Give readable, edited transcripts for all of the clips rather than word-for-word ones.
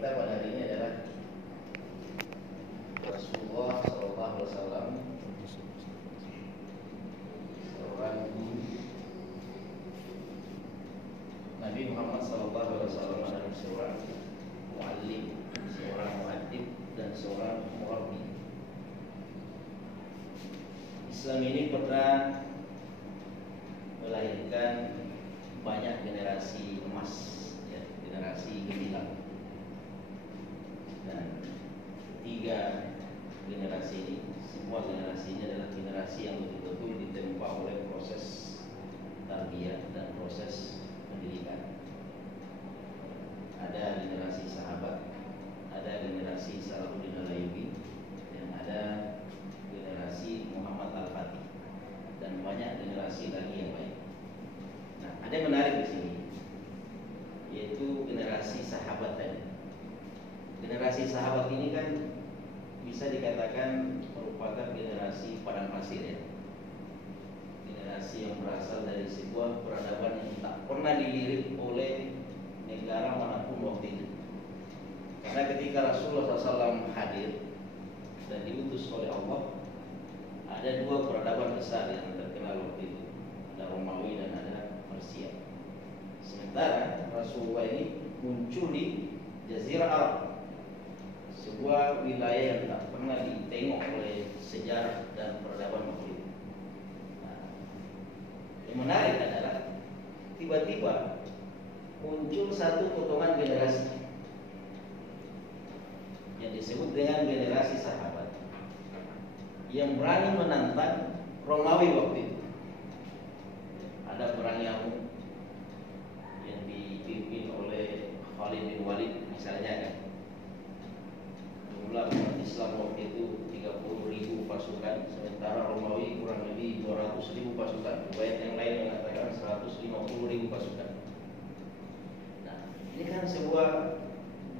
kita pada hari ini adalah Rasulullah Sallallahu Alaihi Wasallam, seorang Nabi Muhammad Sallallahu Alaihi Wasallam adalah seorang muallim, seorang muaddib, dan seorang murabbi. Islam ini pernah melahirkan banyak generasi emas, ya, generasi gemilang. Dan ketiga generasi ini, semua generasi ini adalah generasi yang betul-betul ditempa oleh proses tarbiyah dan proses pendidikan. Ada generasi sahabat, ada generasi Salahuddin Al-Ayyubi, dan ada generasi Muhammad Al-Fatih, dan banyak generasi lagi yang lain. Nah, ada yang menarik di sini, yaitu generasi sahabat tadi. Generasi sahabat ini kan bisa dikatakan merupakan generasi padang pasir, ya. Generasi yang berasal dari sebuah peradaban yang tak pernah dilirik oleh negara manapun waktu itu. Karena ketika Rasulullah SAW hadir dan diutus oleh Allah, ada dua peradaban besar yang terkenal waktu itu, ada Romawi dan ada Persia. Sementara Rasulullah ini muncul di Jazirah Arab, sebuah wilayah yang tak pernah ditengok oleh sejarah dan peradaban waktu itu. Nah, yang menarik adalah tiba-tiba muncul satu potongan generasi yang disebut dengan generasi sahabat, yang berani menantang Romawi waktu itu. Ada perang Yarmuk yang dipimpin oleh Khalid bin Walid misalnya, kan. Jumlah umat Islam waktu itu 30.000 pasukan, sementara Romawi kurang lebih 200.000 pasukan. Riwayat yang lain mengatakan 150.000 pasukan. Nah, ini kan sebuah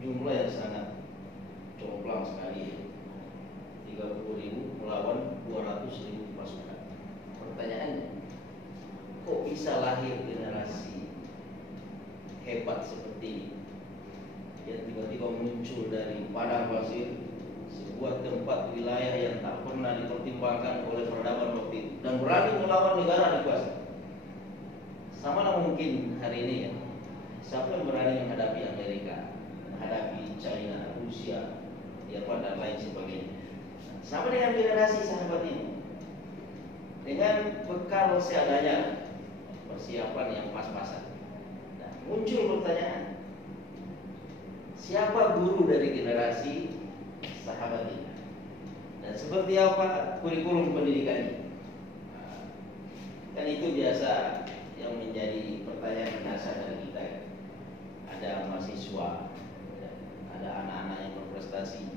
jumlah yang sangat jomplang sekali, 30.000 melawan 200.000 pasukan. Pertanyaannya, kok bisa lahir generasi hebat seperti ini, yang tiba-tiba muncul dari padang pasir, sebuah tempat wilayah yang tak pernah dipertimbangkan oleh peradaban waktu itu, dan berani melawan negara dikuasai? Sama lah mungkin hari ini, ya. Siapa yang berani menghadapi Amerika, menghadapi China, Rusia, Jerman, dan lain sebagainya? Sama dengan generasi sahabat ini, dengan bekal seadanya, persiapan yang pas-pasan. Nah, muncul pertanyaan, siapa guru dari generasi sahabat ini? Dan seperti apa kurikulum pendidikannya? Nah, kan itu biasa yang menjadi pertanyaan dasar dari kita. Ada mahasiswa, ada anak-anak yang berprestasi,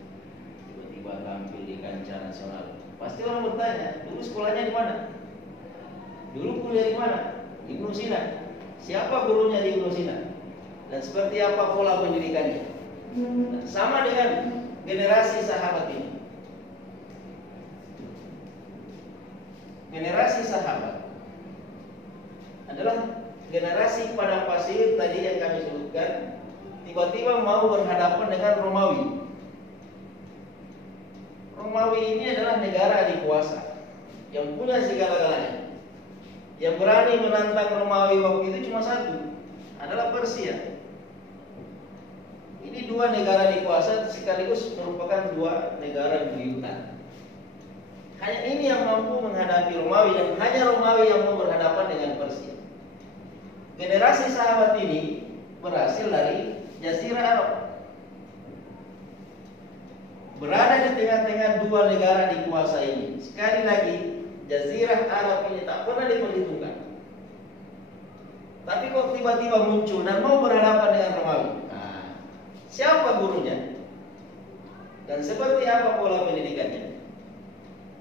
tiba-tiba tampil di kancah nasional. Pasti orang bertanya, dulu sekolahnya di mana? Dulu kuliah di mana? Ibnu Sina. Siapa gurunya di Ibnu Sina? Dan seperti apa pola pendidikannya? Nah, sama dengan generasi sahabat ini. Generasi sahabat adalah generasi padang pasir tadi yang kami sebutkan, tiba-tiba mau berhadapan dengan Romawi. Romawi ini adalah negara dikuasa yang punya segala-galanya. Yang berani menantang Romawi waktu itu cuma satu, adalah Persia. Ini dua negara dikuasa sekaligus merupakan dua negara buyutan. Hanya ini yang mampu menghadapi Romawi, dan hanya Romawi yang mau berhadapan dengan Persia. Generasi sahabat ini berasal dari Jazirah Arab, berada di tengah-tengah dua negara dikuasa ini. Sekali lagi, Jazirah Arab ini tak pernah diperhitungkan, tapi kok tiba-tiba muncul dan mau berhadapan dengan Romawi. Nah, siapa gurunya? Dan seperti apa pola pendidikannya?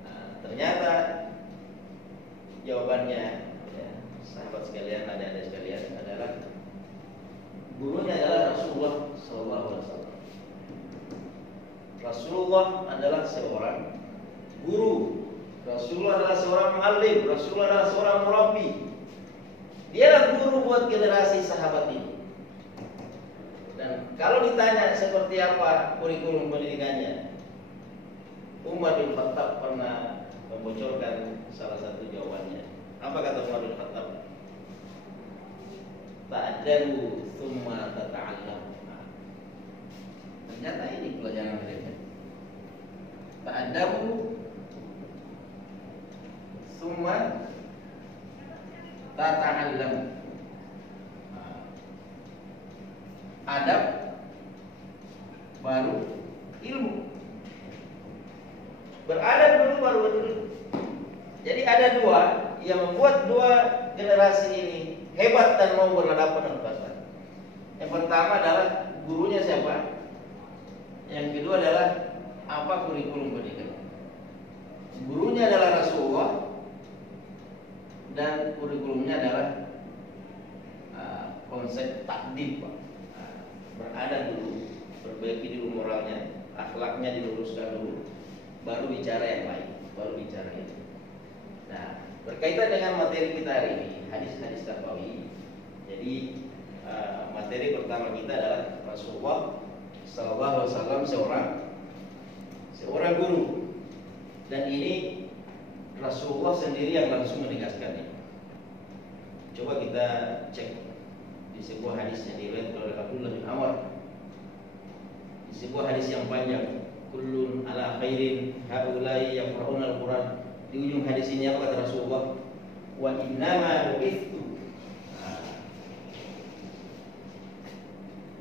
Nah, ternyata jawabannya, ya, sahabat sekalian, adik-adik sekalian, adalah gurunya adalah Rasulullah SAW. Rasulullah adalah seorang guru. Rasulullah adalah seorang muallim. Rasulullah adalah seorang murabbi. Dia adalah guru buat generasi sahabat ini. Dan kalau ditanya seperti apa kurikulum pendidikannya, Umar bin Khattab pernah membocorkan salah satu jawabannya. Apa kata Umar bin Khattab? Ta'addabu thumma tata'allam. Ternyata ini pelajaran mereka. Ta'addabu thumma tata'allam. Adab baru ilmu. Beradab dulu baru berilmu. Jadi ada dua yang membuat dua generasi ini hebat dan mau berhadapan dengan pasar. Yang pertama adalah gurunya siapa? Yang kedua adalah apa kurikulum pendidikan. Gurunya adalah Rasulullah dan kurikulumnya adalah konsep takdib, Pak. Beradab dulu, perbaiki dulu moralnya, akhlaknya diluruskan dulu, baru bicara yang lain, baru bicara itu. Nah, berkaitan dengan materi kita hari ini, hadis-hadis tarbawi. Jadi materi pertama kita adalah Rasulullah Sallallahu Alaihi Wasallam seorang guru, dan ini Rasulullah sendiri yang langsung menegaskannya. Coba kita cek di sebuah hadis yang diriwayatkan oleh Abdullah bin Amr, di sebuah hadis yang panjang, kullun ala khairin haulai yaqra'una al-Quran. Di ujung hadis ini apa kata Rasulullah? Wa innama bu'ithu.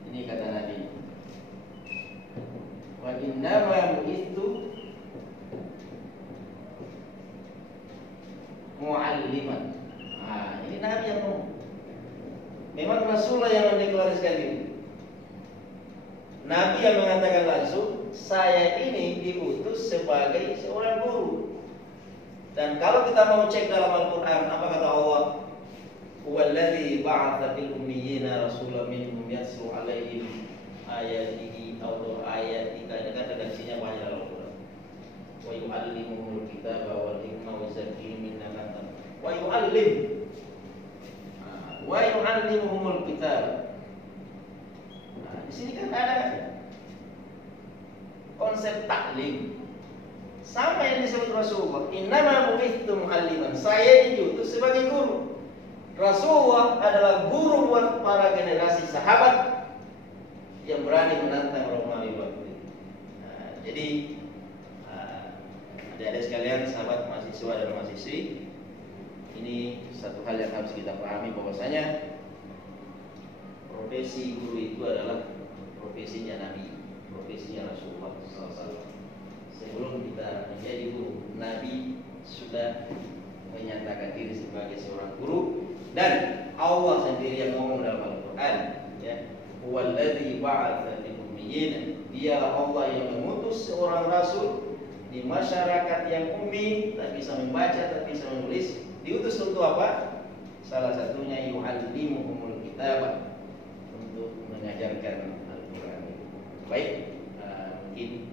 Ini kata Nabi. Wa innama bu'ithu mu'alliman. Ini Nabi yang ngomong. Memang Rasulullah yang mendeklarasikan diri. Nabi yang mengatakan langsung, saya ini diutus sebagai seorang guru. Dan kalau kita mau cek dalam Al-Quran, apa kata Allah? Huwallazi ba'atha fil ummiyina rasulan minhum yatlu 'alaihim ayatihi atau ayatika. Ini kan redaksinya banyak dalam Al-Quran. Wa yu'allimuhumul kitaba wal hikmah wa yuzakkihim innaka wa yu'allimuhumul kitab. Di sini kan ada konsep taklim. Sama yang disebut Rasulullah, innama bu'itsu mu'alliman. Saya diutus sebagai guru. Rasulullah adalah guru buat para generasi sahabat yang berani menantang Romawi waktu itu. Jadi adik-adik sekalian, sahabat mahasiswa dan mahasiswi, ini satu hal yang harus kita pahami, bahwasanya profesi guru itu adalah profesinya Nabi, profesinya Rasulullah SAW. Sebelum kita menjadi guru, Nabi sudah menyatakan diri sebagai seorang guru, dan Allah sendiri yang ngomong dalam Al-Quran, ya, huwallazi ba'atsa fil ummiyyin. Dialah Allah yang mengutus seorang rasul di masyarakat yang ummi, tak bisa membaca, tak bisa menulis. Diutus untuk apa? Salah satunya yu'allimuhumul kitab, untuk mengajarkan Al-Quran. Baik, mungkin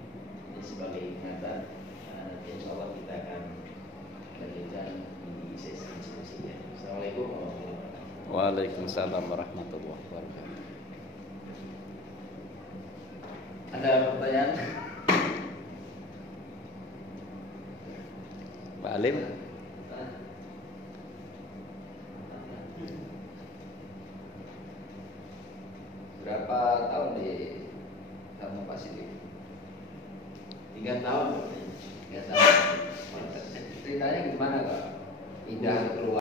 ini sebagai ingatan. Nanti insyaallah kita akan lanjutkan di sesi diskusinya. Assalamualaikum warahmatullahi wabarakatuh. Waalaikumsalam warahmatullahi wabarakatuh. Ada pertanyaan? Pak Alim? Berapa tahun di sama Pak Siti? 3 tahun. 3 tahun. Ceritanya gimana Pak? Pindah keluar